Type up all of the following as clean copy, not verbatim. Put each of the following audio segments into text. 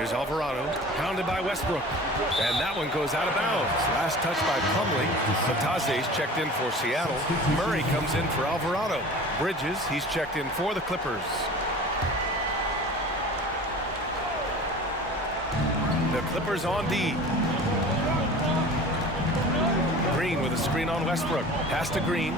Here's Alvarado, pounded by Westbrook. And that one goes out of bounds. Last touch by Plumlee. Batase's checked in for Seattle. Murray comes in for Alvarado. Bridges, he's checked in for the Clippers. The Clippers on D. Green with a screen on Westbrook. Pass to Green.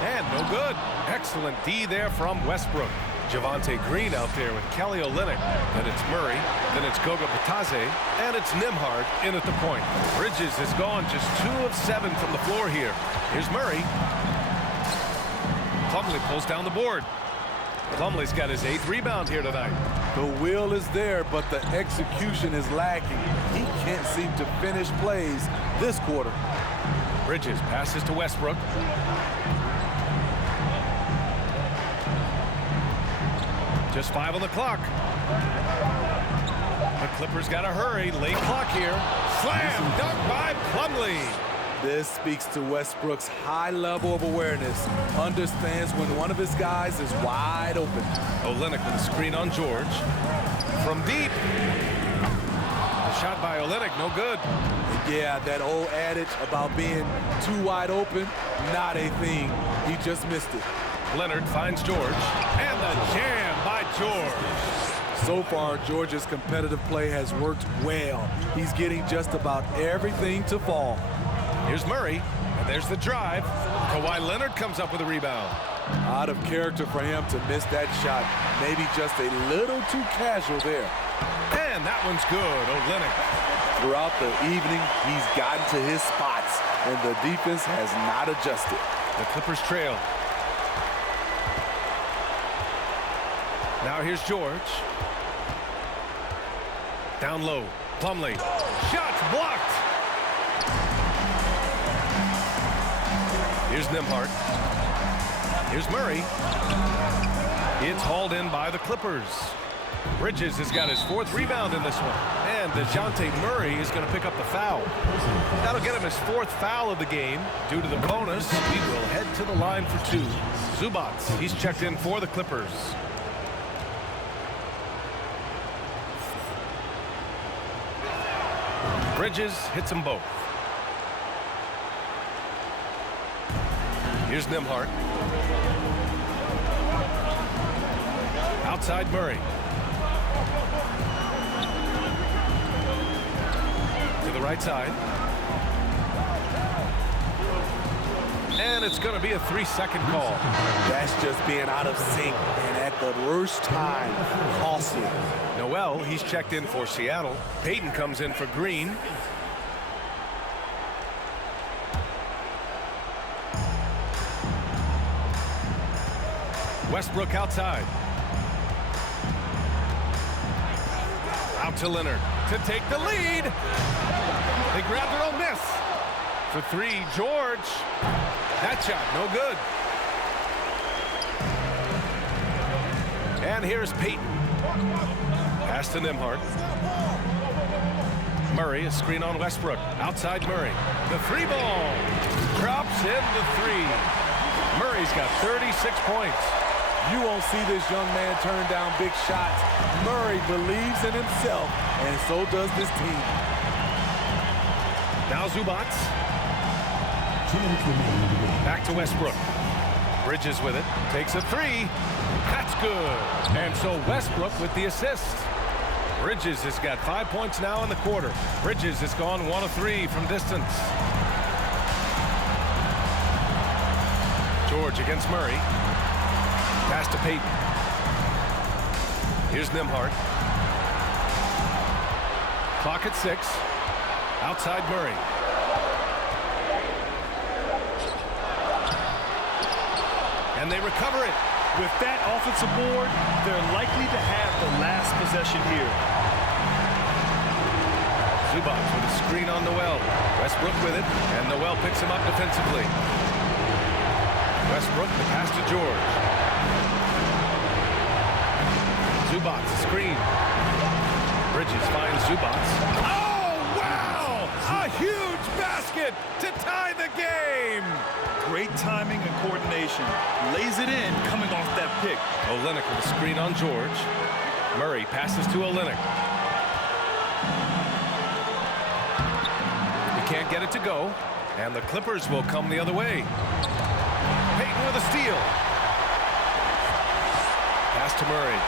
And no good. Excellent D there from Westbrook. Javonte Green out there with Kelly Olynyk. Then it's Murray. Then it's Goga Bitadze. And it's Nembhard in at the point. Bridges has gone just 2 of 7 from the floor here. Here's Murray. Plumlee pulls down the board. Plumlee's got his 8th rebound here tonight. The will is there, but the execution is lacking. He can't seem to finish plays this quarter. Bridges passes to Westbrook. Just 5 on the clock. The Clippers got to hurry. Late clock here. Slam dunk by Plumlee. This speaks to Westbrook's high level of awareness. Understands when one of his guys is wide open. Olynyk with a screen on George. From deep. The shot by Olynyk, no good. Yeah, that old adage about being too wide open, not a thing. He just missed it. Leonard finds George. And the jam by George. So far, George's competitive play has worked well. He's getting just about everything to fall. Here's Murray, and there's the drive. Kawhi Leonard comes up with a rebound. Out of character for him to miss that shot. Maybe just a little too casual there. And that one's good, Olynyk. Throughout the evening, he's gotten to his spots, and the defense has not adjusted. The Clippers trail. Now here's George. Down low, Plumlee. Shots blocked. Here's Nembhard. Here's Murray. It's hauled in by the Clippers. Bridges has got his 4th rebound in this one. And DeJounte Murray is going to pick up the foul. That'll get him his 4th foul of the game. Due to the bonus, he will head to the line for 2. Zubac, he's checked in for the Clippers. Bridges hits them both. Here's Nembhard. Outside Murray. To the right side. And it's going to be a 3-second call. That's just being out of sync and at the worst time, costly. Noel, he's checked in for Seattle. Payton comes in for Green. Westbrook outside. Out to Leonard to take the lead. They grab their own miss. For 3, George. That shot, no good. And here's Payton. Pass to Nembhard. Murray, a screen on Westbrook. Outside Murray. The 3-ball. Drops in the 3. Murray's got 36 points. You won't see this young man turn down big shots. Murray believes in himself, and so does this team. Now Zubac. Back to Westbrook. Bridges with it. Takes a 3. That's good. And so Westbrook with the assist. Bridges has got 5 points now in the quarter. Bridges has gone 1 of 3 from distance. George against Murray. Pass to Payton. Here's Nembhard. Clock at 6. Outside Murray. And they recover it. With that offensive board, they're likely to have the last possession here. Zubac with a screen on Noel. Westbrook with it, and Noel picks him up defensively. Westbrook, the pass to George. Zubac, screen. Bridges finds Zubac. Oh, wow! A huge basket to tie the game! Great timing and coordination. Lays it in coming off that pick. Olynyk with a screen on George. Murray passes to Olynyk. He can't get it to go, and the Clippers will come the other way. Payton with a steal. Pass to Murray.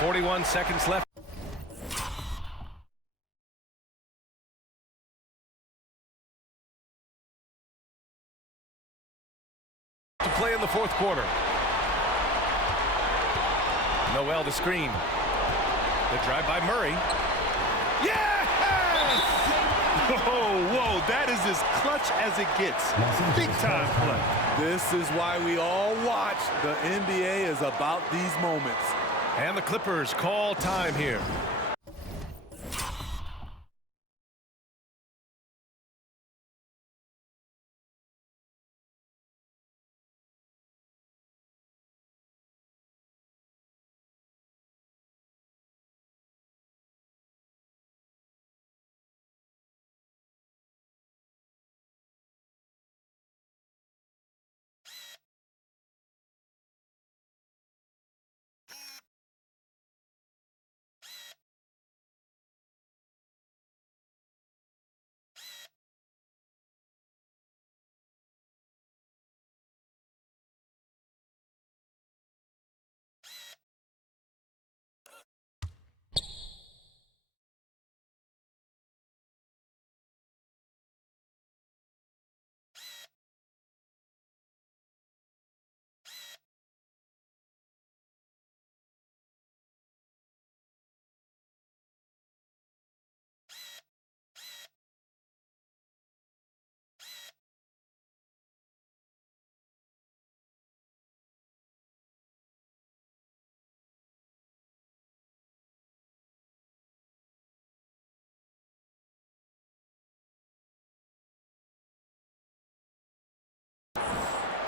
41 seconds left. To play in the fourth quarter. Noel the screen. The drive by Murray. Yes! Whoa, that is as clutch as it gets. Big time play. This is why we all watch. The NBA is about these moments. And the Clippers call time here.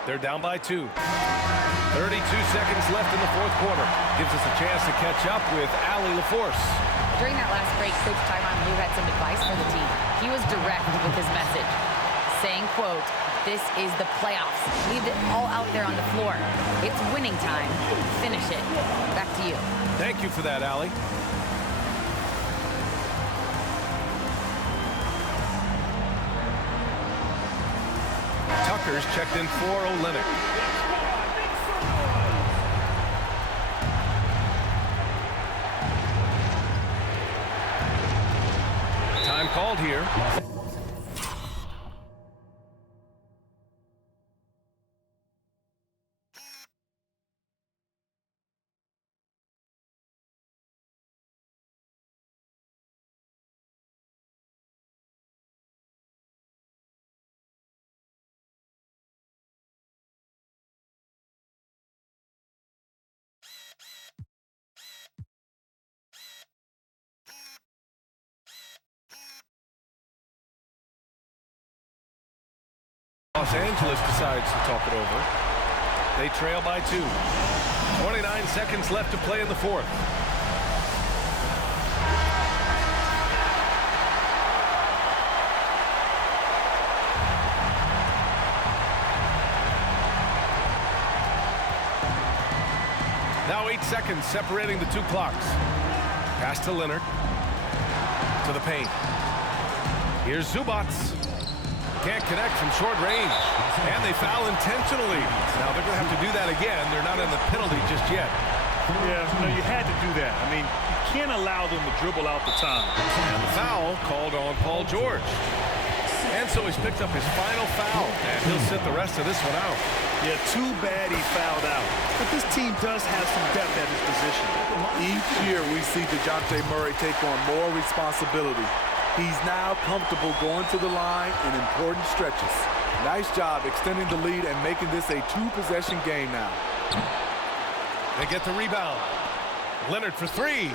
They're down by 2. 32 seconds left in the fourth quarter. Gives us a chance to catch up with Allie LaForce. During that last break, Coach Tyronn Lue had some advice for the team. He was direct with his message, saying, quote, "This is the playoffs. Leave it all out there on the floor. It's winning time. Finish it." Back to you. Thank you for that, Allie. Tucker's checked in for Olynyk. Time called here. Los Angeles decides to talk it over. They trail by 2. 29 seconds left to play in the fourth. Now 8 seconds separating the two clocks. Pass to Leonard. To the paint. Here's Zubac. Can't connect from short range. And they foul intentionally. Now they're going to have to do that again. They're not in the penalty just yet. Yeah, no, you had to do that. I mean, you can't allow them to dribble out the time. And the foul called on Paul George. And so he's picked up his final foul. And he'll sit the rest of this one out. Yeah, too bad he fouled out. But this team does have some depth at his position. Each year we see DeJounte Murray take on more responsibility. He's now comfortable going to the line in important stretches. Nice job extending the lead and making this a two-possession game now. They get the rebound. Leonard for 3.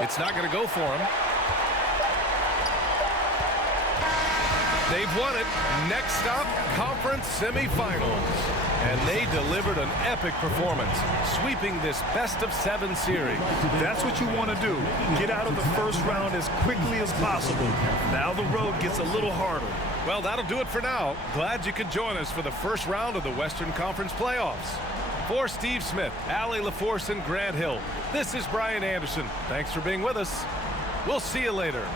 It's not going to go for him. They've won it. Next stop, conference semifinals. And they delivered an epic performance, sweeping this best-of-7 series. That's what you want to do. Get out of the first round as quickly as possible. Now the road gets a little harder. Well, that'll do it for now. Glad you could join us for the first round of the Western Conference playoffs. For Steve Smith, Allie LaForce, and Grant Hill, this is Brian Anderson. Thanks for being with us. We'll see you later.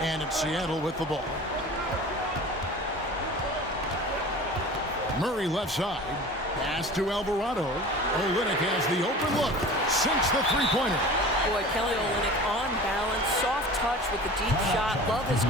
And it's Seattle with the ball. Murray left side. Pass to Alvarado. Olynyk has the open look. Sinks the three-pointer. Boy, Kelly Olynyk on balance. Soft touch with the deep shot. Love his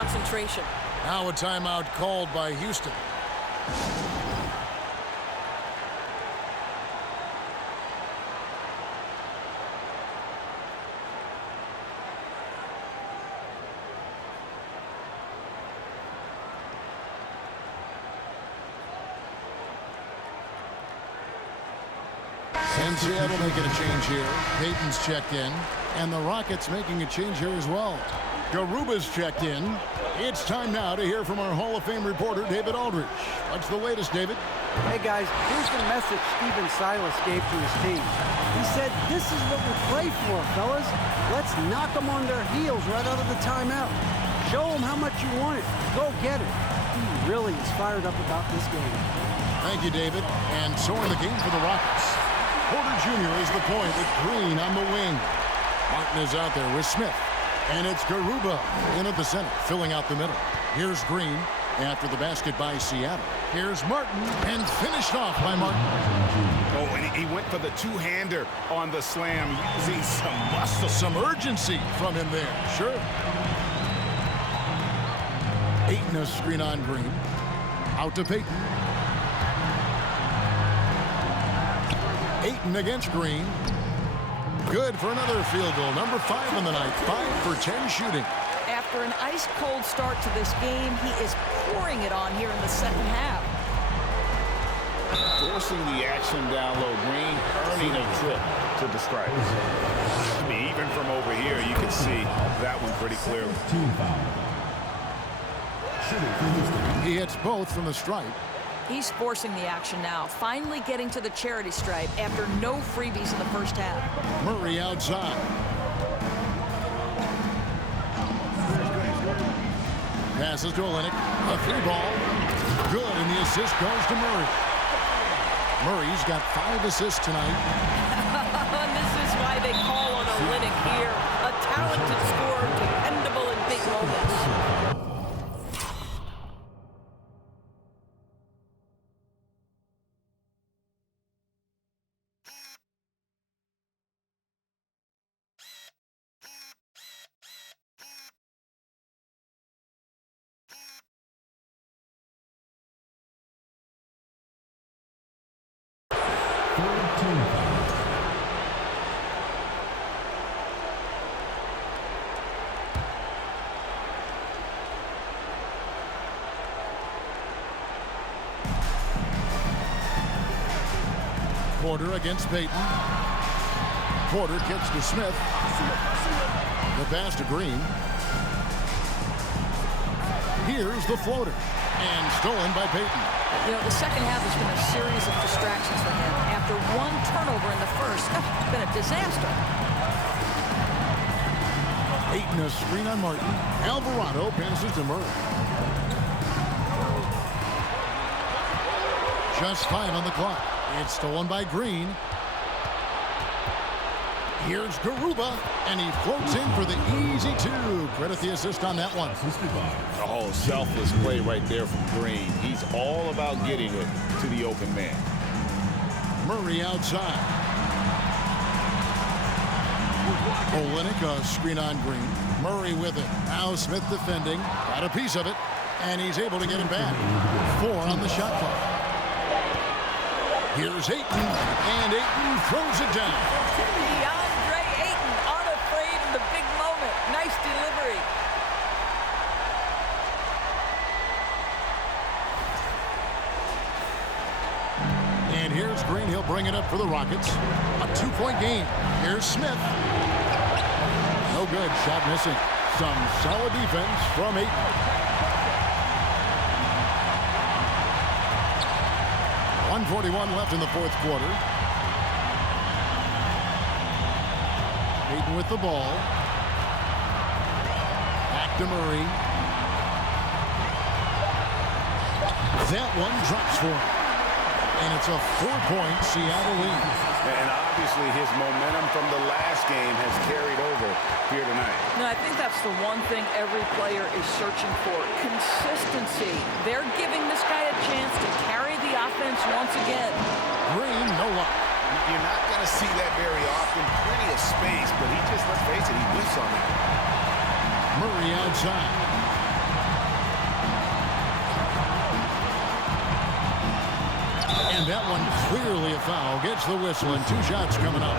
concentration. Now a timeout called by Houston. And Seattle making a change here. Payton's checked in. And the Rockets making a change here as well. Garuba's checked in. It's time now to hear from our Hall of Fame reporter, David Aldridge. What's the latest, David? Hey, guys, here's the message Stephen Silas gave to his team. He said, this is what we play for, fellas. Let's knock them on their heels right out of the timeout. Show them how much you want it. Go get it. He really is fired up about this game. Thank you, David. And so in the game for the Rockets. Porter Jr. is the point with Green on the wing. Martin is out there with Smith. And it's Garuba in at the center, filling out the middle. Here's Green after the basket by Seattle. Here's Martin, and finished off by Martin. Oh, and he went for the two-hander on the slam, using some muscle. Some urgency from him there, sure. Ayton a screen on Green. Out to Payton. Ayton against Green. Good for another field goal. Number 5 in the night. 5 for 10 shooting. After an ice-cold start to this game, he is pouring it on here in the second half. Forcing the action down low. Green earning a trip to the stripe. I mean, even from over here, you can see that one pretty clearly. He hits both from the stripe. He's forcing the action now, finally getting to the charity stripe after no freebies in the first half. Murray outside. Passes to Olynyk. A three ball. Good, and the assist goes to Murray. Murray's got 5 assists tonight. And this is why they call on Olynyk here. A talented scorer, dependable in big moments. Porter against Payton. Porter kicks to Smith. The pass to Green. Here's the floater. And stolen by Payton. You know, the second half has been a series of distractions for him. After one turnover in the first, it's been a disaster. Ayton a screen on Martin. Alvarado passes to Murray. Just 5 on the clock. It's stolen by Green. Here's Garuba, and he floats in for the easy 2. Credit the assist on that one. Oh, selfless play right there from Green. He's all about getting it to the open man. Murray outside. Olynyk a screen on Green. Murray with it. Now Smith defending. Got a piece of it, and he's able to get it back. 4 on the shot clock. Here's Ayton, and Ayton throws it down. DeAndre Ayton, unafraid in the big moment. Nice delivery. And here's Green. He'll bring it up for the Rockets. A 2-point game. Here's Smith. No good. Shot missing. Some solid defense from Ayton. 1:41 left in the fourth quarter. Ayton with the ball. Back to Murray. That one drops for him. And it's a 4-point Seattle lead. And obviously his momentum from the last game has carried over here tonight. No, I think that's the one thing every player is searching for. Consistency. They're giving this guy a chance to carry the offense once again. Green, no luck. You're not going to see that very often. Plenty of space, but he just, let's face it, he whiffs on that. Murray outside. And that one clearly a foul. Gets the whistle and 2 shots coming up.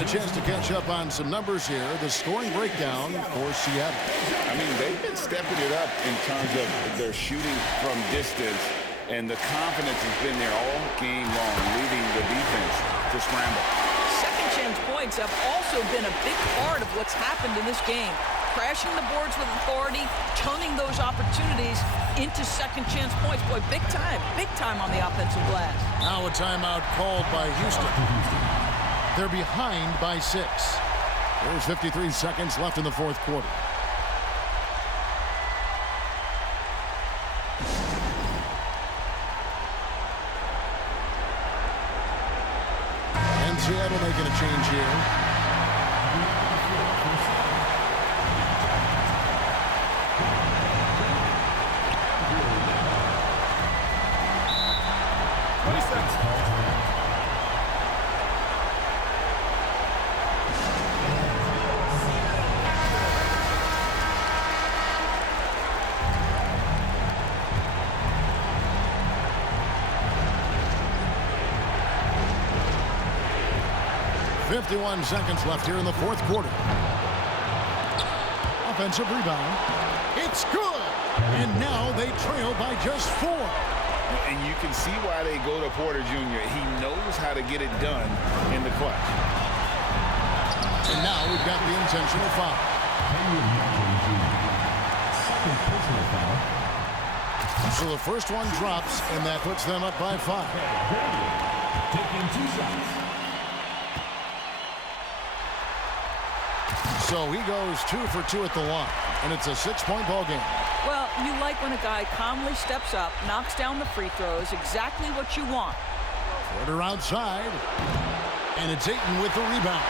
A chance to catch up on some numbers here. The scoring breakdown for Seattle. I mean, they've been stepping it up in terms of their shooting from distance, and the confidence has been there all game long, leading the defense to scramble. Second chance points have also been a big part of what's happened in this game. Crashing the boards with authority, turning those opportunities into second chance points. Boy, big time on the offensive glass. Now a timeout called by Houston. They're behind by 6. There's 53 seconds left in the fourth quarter. And Seattle making a change here. .51 seconds left here in the fourth quarter. Offensive rebound. It's good. And now they trail by just 4. And you can see why they go to Porter Jr. He knows how to get it done in the clutch. And now we've got the intentional foul. So the first one drops, and that puts them up by 5. Taking 2 shots. So he goes 2 for 2 at the line, and it's a 6-point ball game. Well, you like when a guy calmly steps up, knocks down the free throws, exactly what you want. Porter outside, and it's Ayton with the rebound.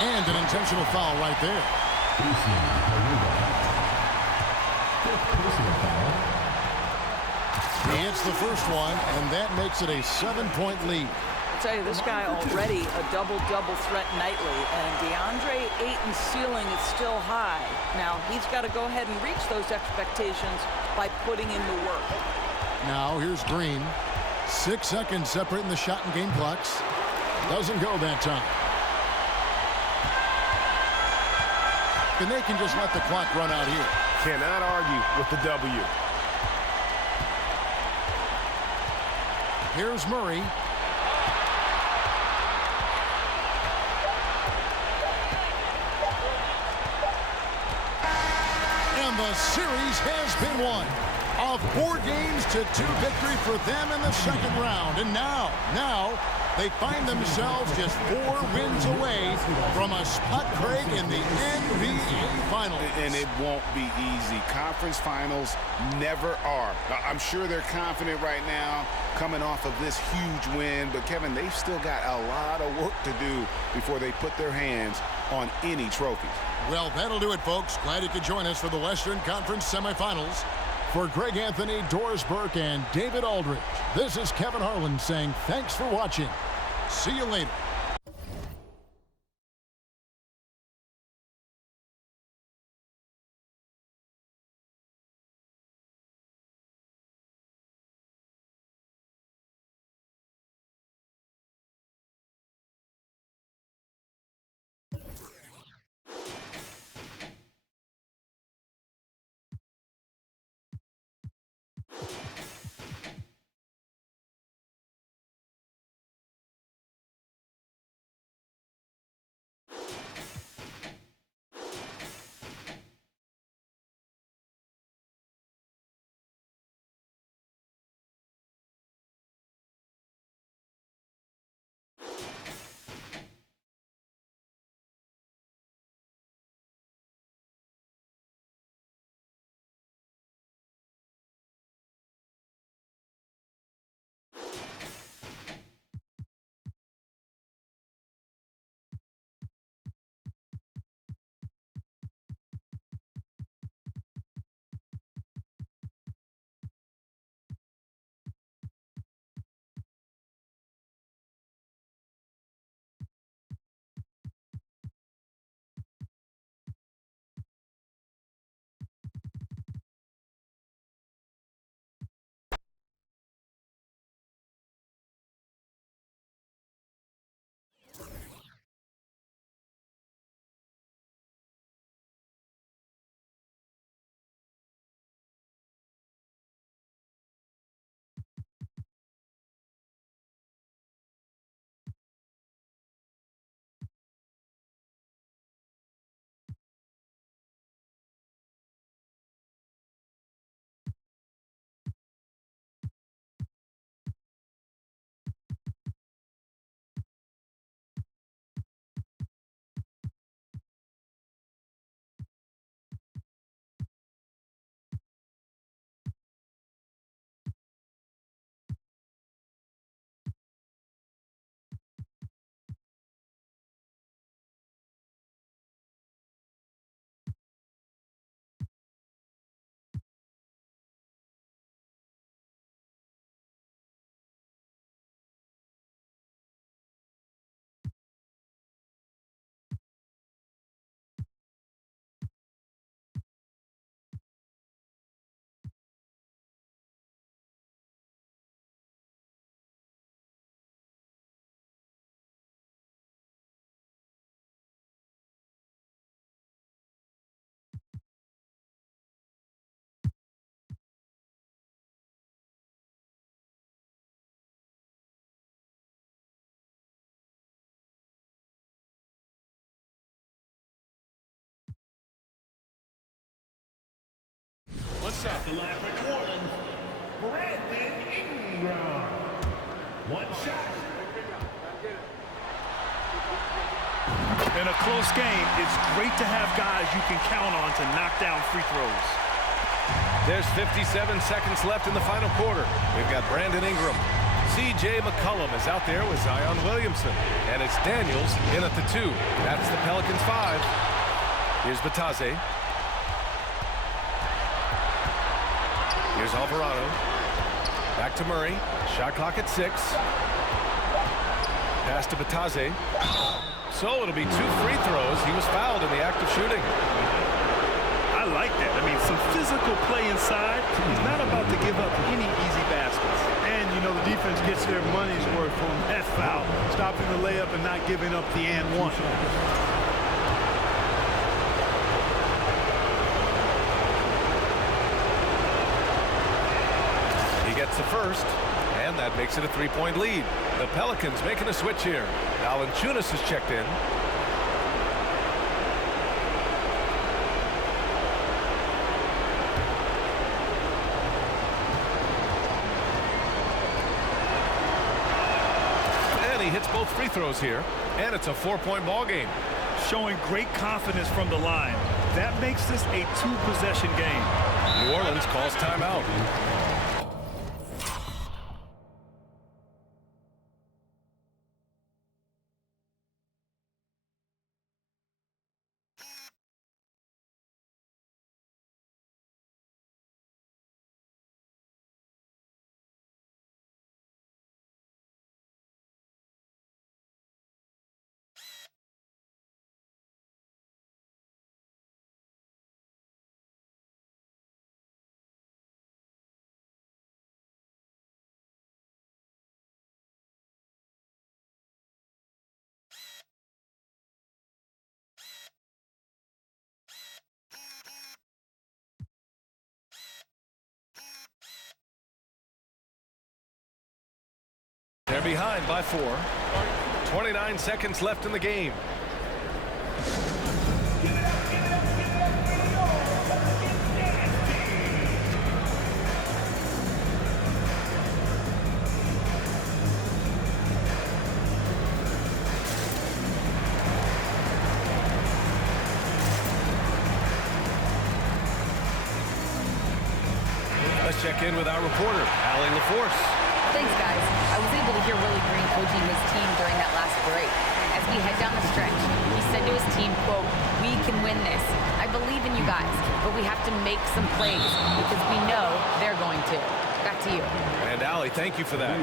And an intentional foul right there. He hits the first one, and that makes it a 7-point lead. I'll tell you, this guy already a double-double threat nightly, and DeAndre Ayton's ceiling is still high. Now, he's got to go ahead and reach those expectations by putting in the work. Now, here's Green. 6 seconds separating the shot and game clocks. Doesn't go that time. And they can just let the clock run out here. Cannot argue with the W. Here's Murray. And the series has been won. A 4-2 victory for them in the second round. And now they find themselves just 4 wins away from a spot, Craig, in the NBA Finals. And it won't be easy. Conference finals never are. I'm sure they're confident right now coming off of this huge win. But, Kevin, they've still got a lot of work to do before they put their hands on any trophies. Well, that'll do it, folks. Glad you could join us for the Western Conference semifinals. For Greg Anthony, Doris Burke, and David Aldridge, this is Kevin Harlan saying thanks for watching. See you later. At the line for Jordan, Brandon Ingram. One shot. In a close game, it's great to have guys you can count on to knock down free throws. There's 57 seconds left in the final quarter. We've got Brandon Ingram. C.J. McCollum is out there with Zion Williamson. And it's Daniels in at the 2. That's the Pelicans 5. Here's Batadze. Here's Alvarado. Back to Murray. Shot clock at 6. Pass to Batadze. So it'll be 2 free throws. He was fouled in the act of shooting. I like that. I mean, some physical play inside. He's not about to give up any easy baskets. And, you know, the defense gets their money's worth from that foul, stopping the layup and not giving up the and one. He gets the first, and that makes it a 3-point lead. The Pelicans making a switch here. Valanciunas has checked in. he hits both free throws here, and it's a 4-point ball game. Showing great confidence from the line. That makes this a 2-possession game. New Orleans calls timeout. They're behind by 4. 29 seconds left in the game. Let's check in with our reporter, Allie LaForce. Thanks, guys. I was able to hear Willie Green coaching his team during that last break. As we head down the stretch, he said to his team, quote, "We can win this. I believe in you guys, but we have to make some plays because we know they're going to." Back to you. And Allie, thank you for that.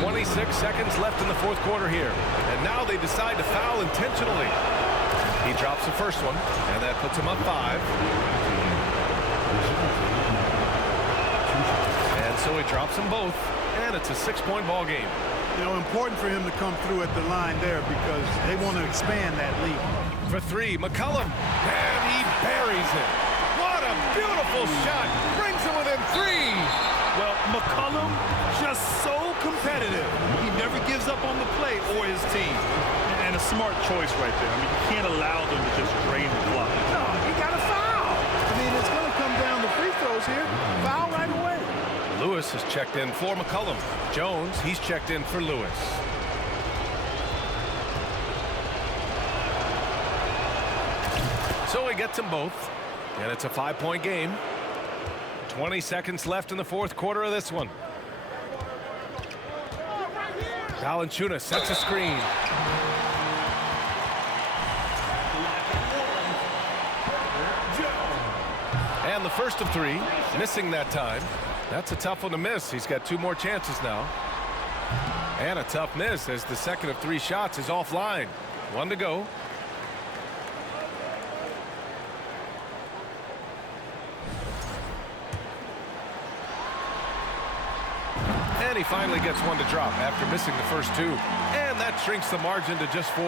26 seconds left in the fourth quarter here. And now they decide to foul intentionally. He drops the first one, and that puts him up 5. And so he drops them both, and it's a 6-point ball game. You know, important for him to come through at the line there because they want to expand that lead. For 3, McCollum, and he buries it. What a beautiful shot. Brings him within 3. Well, McCollum just so competitive. He never gives up on the play or his team. And a smart choice right there. I mean, you can't allow them to just drain the clock. No, he got a foul. I mean, it's going to come down to free throws here. Foul right away. Lewis has checked in for McCollum. Jones, he's checked in for Lewis. So he gets them both, and it's a 5-point game. 20 seconds left in the fourth quarter of this one. Valanciunas sets a screen. And the first of 3, missing that time. That's a tough one to miss. He's got 2 more chances now. And a tough miss as the second of 3 shots is offline. 1 to go. And he finally gets 1 to drop after missing the first 2. And that shrinks the margin to just 4.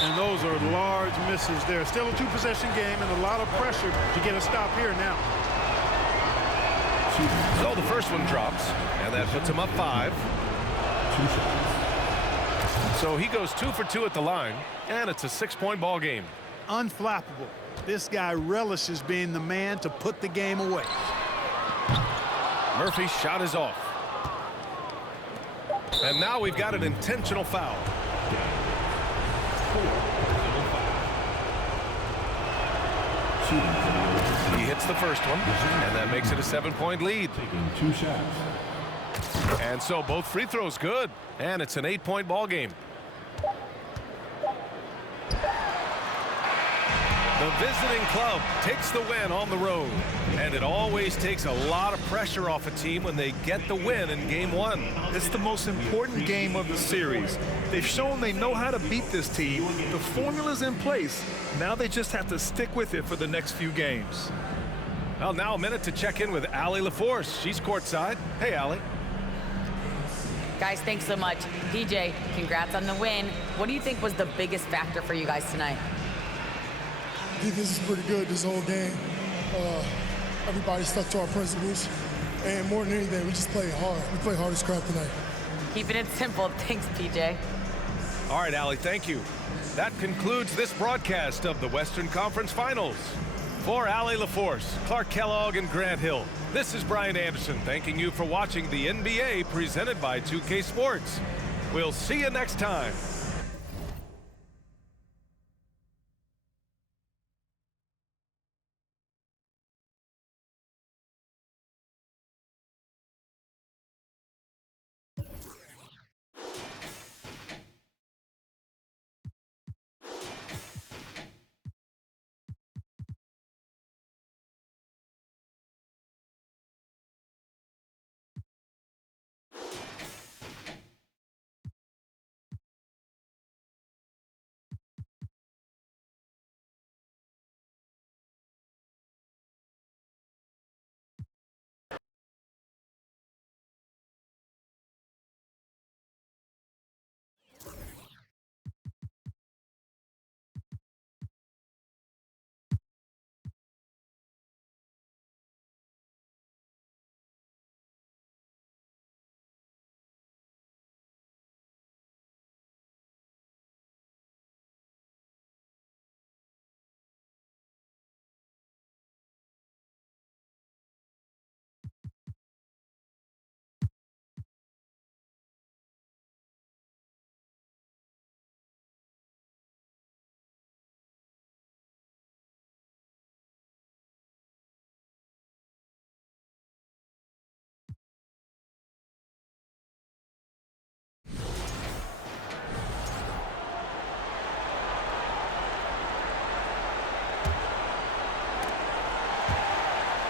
And those are large misses there. Still a 2-possession game and a lot of pressure to get a stop here now. So the first one drops, and that puts him up 5. So he goes 2 for 2 at the line, and it's a 6-point ball game. Unflappable. This guy relishes being the man to put the game away. Murphy's shot is off. And now we've got an intentional foul. He hits the first one, and that makes it a 7-point lead. Taking 2 shots. And so both free throws good, and it's an 8-point ball game. The visiting club takes the win on the road, and it always takes a lot of pressure off a team when they get the win in game 1. It's the most important game of the series. They've shown they know how to beat this team. The formula's in place. Now they just have to stick with it for the next few games. Well, now a minute to check in with Allie LaForce. She's courtside. Hey, Allie. Guys, thanks so much. PJ, congrats on the win. What do you think was the biggest factor for you guys tonight? Defense is pretty good this whole game. Everybody stuck to our principles. And more than anything, we just played hard. We played hard as crap tonight. Keeping it simple. Thanks, PJ. All right, Allie, thank you. That concludes this broadcast of the Western Conference Finals. For Allie LaForce, Clark Kellogg, and Grant Hill, this is Brian Anderson thanking you for watching the NBA presented by 2K Sports. We'll see you next time.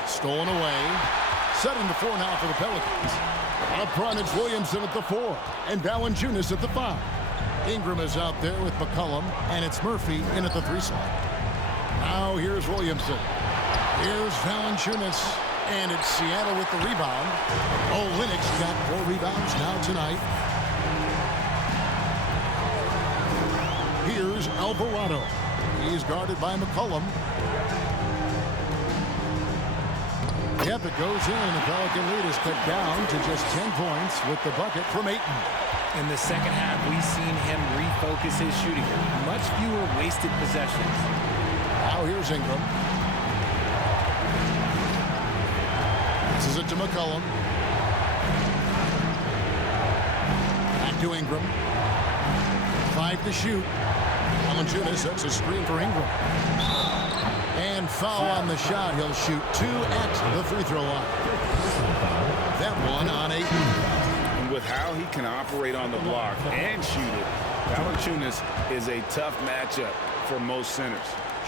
Stolen away. Setting the 4 now for the Pelicans. Up front, it's Williamson at the 4 and Valanciunas at the 5. Ingram is out there with McCollum, and it's Murphy in at the 3 slot. Now here's Williamson. Here's Valanciunas, and it's Seattle with the rebound. Olynyk's got 4 rebounds now tonight. Here's Alvarado. He's guarded by McCollum. Yep, it goes in. The Pelican lead is cut down to just 10 points with the bucket from Ayton. In the second half, we've seen him refocus his shooting. Much fewer wasted possessions. Now here's Ingram. This is it to McCollum. Back to Ingram. 5 to shoot. Valanciunas sets a screen for Ingram. And foul on the shot. He'll shoot 2 at the free throw line. That one on Ayton. And with how he can operate on the block and shoot it, Valanciunas is a tough matchup for most centers.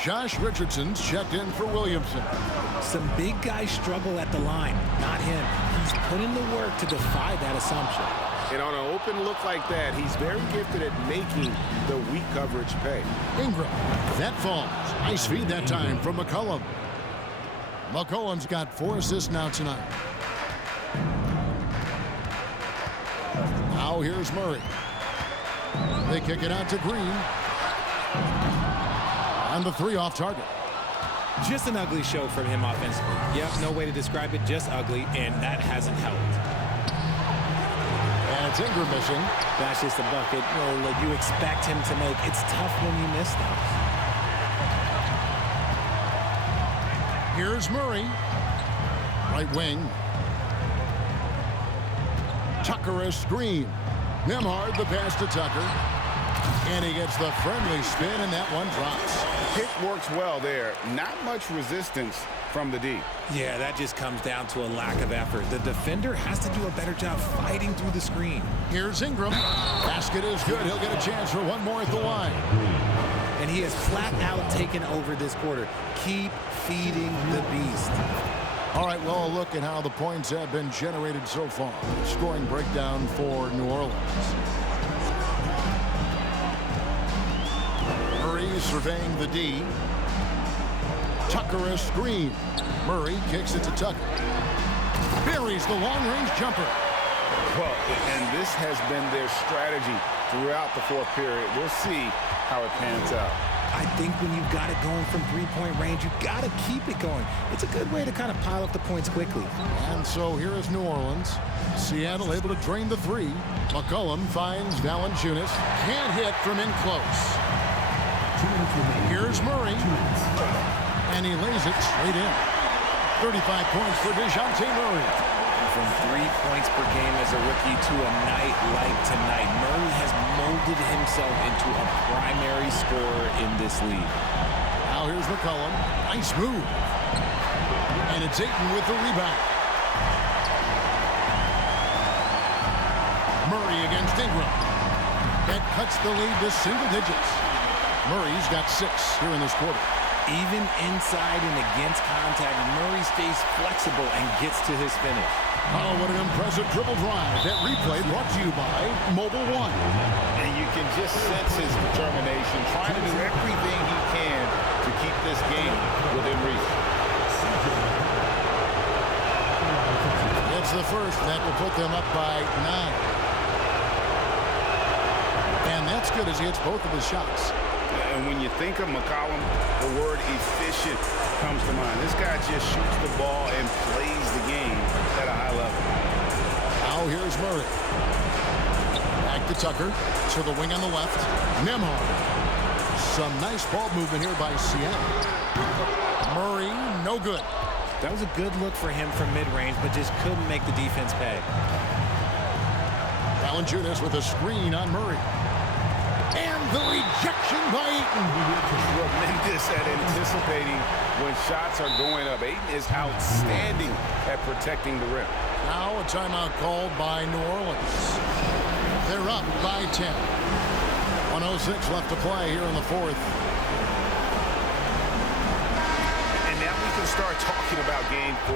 Josh Richardson's checked in for Williamson. Some big guys struggle at the line, not him. He's put in the work to defy that assumption. And on an open look like that, he's very gifted at making the weak coverage pay. Ingram, that falls. Nice feed that time from McCollum. McCollum's got 4 assists now tonight. Now here's Murray. They kick it out to Green. And the 3 off target. Just an ugly show from him offensively. Yep, no way to describe it, just ugly, and that hasn't helped. And it's Ingram missing. That's just a bucket you expect him to make. It's tough when you miss those. Here's Murray. Right wing. Tucker a screen. Nembhard the pass to Tucker. And he gets the friendly spin, and that one drops. Pick works well there. Not much resistance from the D. Yeah, that just comes down to a lack of effort. The defender has to do a better job fighting through the screen. Here's Ingram. Basket is good. He'll get a chance for one more at the line. And he has flat out taken over this quarter. Keep feeding the beast. All right, well, a look at how the points have been generated so far. Scoring breakdown for New Orleans. Murray surveying the D. Tucker a screen. Murray kicks it to Tucker. Buries the long-range jumper. Well, and this has been their strategy throughout the 4th period. We'll see how it pans out. I think when you've got it going from 3-point range, you've got to keep it going. It's a good way to kind of pile up the points quickly. And so here is New Orleans. Seattle able to drain the 3. McCollum finds Valanciunas. Can't hit from in close. Here's Murray. And he lays it straight in. 35 points for DeJounte Murray. From 3 points per game as a rookie to a night like tonight, Murray has molded himself into a primary scorer in this league. Now here's McCollum. Nice move. And it's Ayton with the rebound. Murray against Ingram. That cuts the lead to single digits. Murray's got 6 here in this quarter. Even inside and against contact, Murray stays flexible and gets to his finish. Oh, what an impressive dribble drive. That replay brought to you by Mobile One. And you can just sense his determination, trying to do everything he can to keep this game within reach. It's the first, and that will put them up by 9. And that's good as he hits both of his shots. And when you think of McCollum, the word efficient comes to mind. This guy just shoots the ball and plays the game at a high level. Now here's Murray. Back to Tucker. To the wing on the left. Nembhard. Some nice ball movement here by Seattle. Murray, no good. That was a good look for him from mid-range, but just couldn't make the defense pay. Valanciunas with a screen on Murray. And the rejection by Ayton. Tremendous at anticipating when shots are going up. Ayton is outstanding at protecting the rim. Now a timeout called by New Orleans. They're up by 10. 1:06 left to play here in the fourth. And now we can start talking about game 4.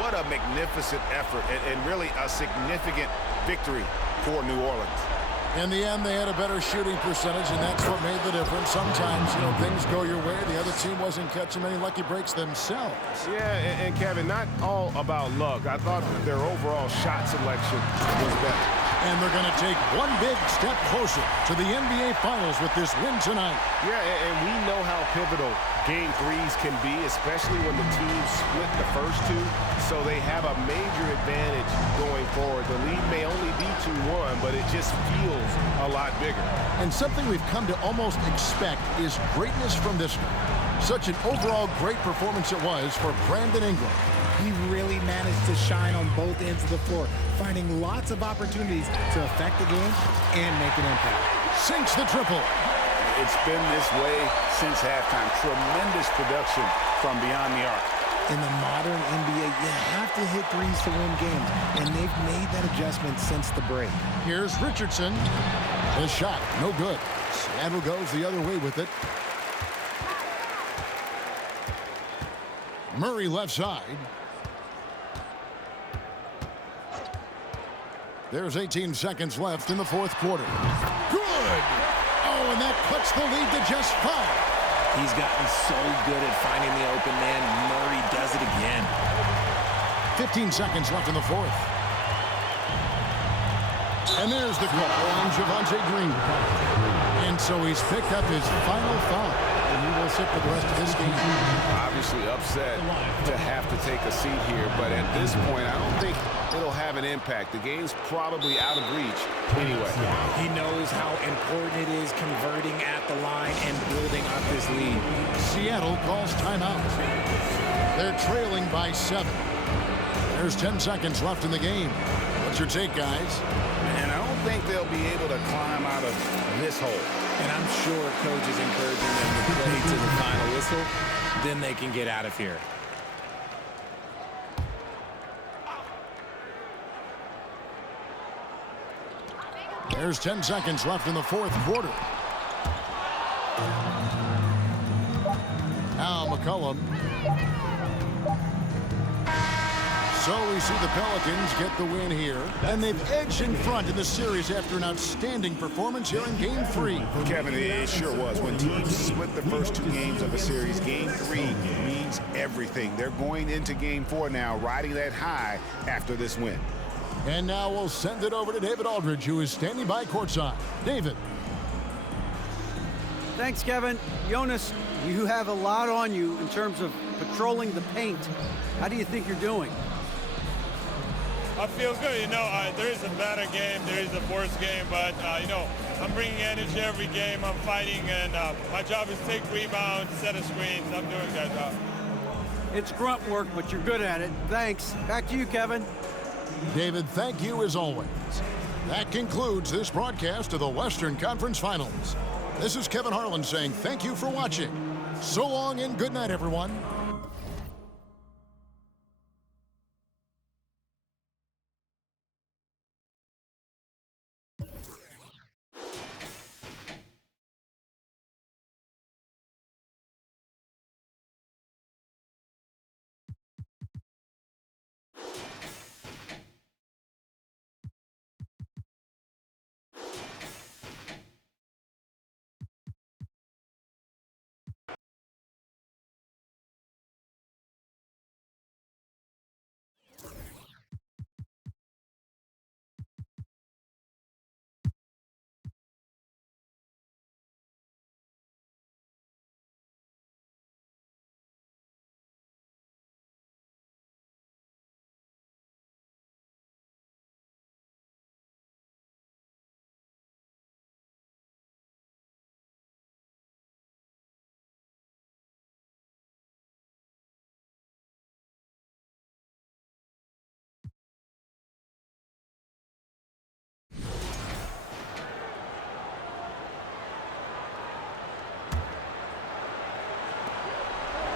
What a magnificent effort and really a significant victory for New Orleans. In the end, they had a better shooting percentage, and that's what made the difference. Sometimes, things go your way. The other team wasn't catching many lucky breaks themselves. Yeah, and Kevin, not all about luck. I thought their overall shot selection was better. And they're going to take one big step closer to the NBA Finals with this win tonight. Yeah, and we know how pivotal Game 3s can be, especially when the teams split the first 2. So they have a major advantage going forward. The lead may only be 2-1, but it just feels a lot bigger. And something we've come to almost expect is greatness from this one. Such an overall great performance it was for Brandon Ingram. He really managed to shine on both ends of the floor, finding lots of opportunities to affect the game and make an impact. Sinks the triple. It's been this way since halftime. Tremendous production from beyond the arc. In the modern NBA, you have to hit threes to win games, and they've made that adjustment since the break. Here's Richardson. The shot, no good. Seattle goes the other way with it. Murray left side. There's 18 seconds left in the fourth quarter. Good! Oh, and that cuts the lead to just 5. He's gotten so good at finding the open man. Murray does it again. 15 seconds left in the fourth. And there's the call on Javonte Green. And so he's picked up his final foul. And he will sit for the rest of this game. Obviously upset to have to take a seat here, but at this point, I don't think it'll have an impact. The game's probably out of reach anyway. He knows how important it is converting at the line and building up his lead. Seattle calls timeout. They're trailing by 7. There's 10 seconds left in the game. What's your take, guys? And I don't think they'll be able to climb out of this hole. And I'm sure coach is encouraging them to play to the final whistle. Then they can get out of here. There's 10 seconds left in the fourth quarter. Now McCollum. So we see the Pelicans get the win here. And they've edged in front in the series after an outstanding performance here in Game 3. Kevin, it sure was. When teams split the first 2 games of a series, Game 3 means everything. They're going into Game 4 now, riding that high after this win. And now we'll send it over to David Aldridge, who is standing by courtside. David. Thanks, Kevin. Jonas, you have a lot on you in terms of patrolling the paint. How do you think you're doing? I feel good. There isn't bad better game, there is a worse game, but, you know, I'm bringing energy every game. I'm fighting, and my job is to take rebounds, set of screens. I'm doing that job. It's grunt work, but you're good at it. Thanks. Back to you, Kevin. David, thank you as always. That concludes this broadcast of the Western Conference Finals. This is Kevin Harlan saying thank you for watching. So long and good night, everyone.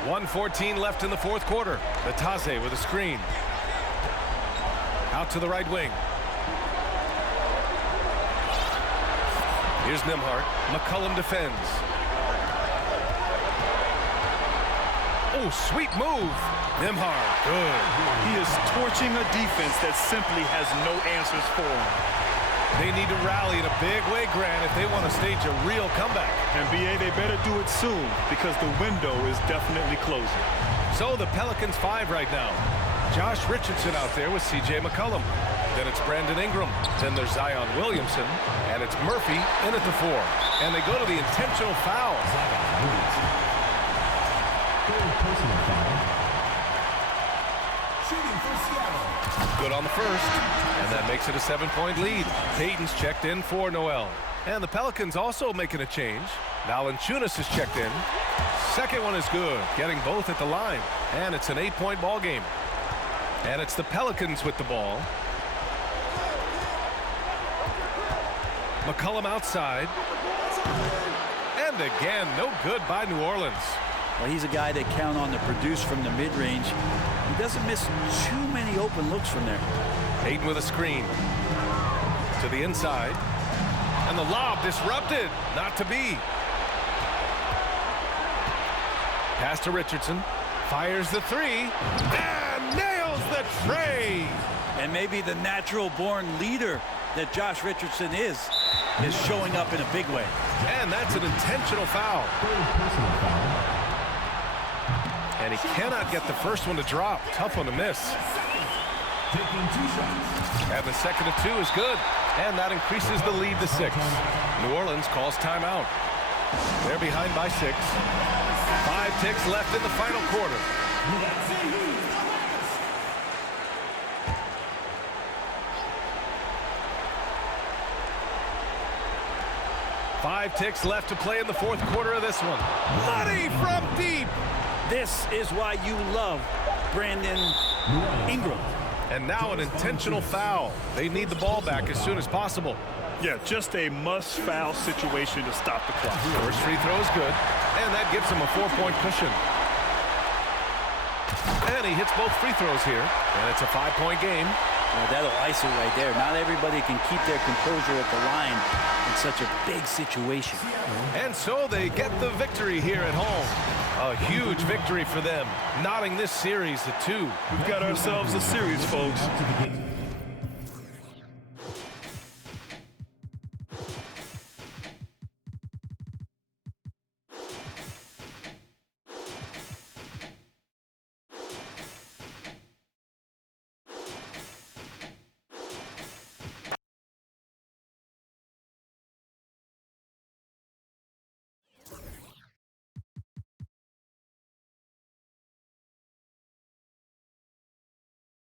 .114 left in the fourth quarter. Nataze with a screen. Out to the right wing. Here's Nembhard. McCollum defends. Oh, sweet move. Nembhard, good. He is torching a defense that simply has no answers for him. They need to rally in a big way, Grant, if they want to stage a real comeback. And BA, they better do it soon because the window is definitely closing. So the Pelicans 5 right now. Josh Richardson out there with C.J. McCollum. Then it's Brandon Ingram. Then there's Zion Williamson. And it's Murphy in at the 4. And they go to the intentional foul. Shooting for Seattle. Good on the first. And that makes it a 7-point lead. Payton's checked in for Noel. And the Pelicans also making a change. Valanciunas is checked in. Second one is good, getting both at the line. And it's an 8-point ball game. And it's the Pelicans with the ball. McCollum outside. And again, no good by New Orleans. Well, he's a guy they count on to produce from the mid-range. He doesn't miss too many open looks from there. Payton with a screen. To the inside. And the lob disrupted. Not to be. Pass to Richardson. Fires the 3. And nails the tray. And maybe the natural-born leader that Josh Richardson is showing up in a big way. And that's an intentional foul. And he cannot get the first one to drop. Tough one to miss. And the second of 2 is good. And that increases the lead to 6. New Orleans calls timeout. They're behind by 6. 5 ticks left in the final quarter. 5 ticks left to play in the fourth quarter of this one. Money from deep. This is why you love Brandon Ingram. And now an intentional foul. They need the ball back as soon as possible. Yeah, just a must-foul situation to stop the clock. First free throw is good, and that gives him a 4-point cushion. And he hits both free throws here, and it's a 5-point game. Well, that'll ice it right there. Not everybody can keep their composure at the line in such a big situation. And so they get the victory here at home. A huge victory for them, knotting this series at 2. We've got ourselves a series, folks.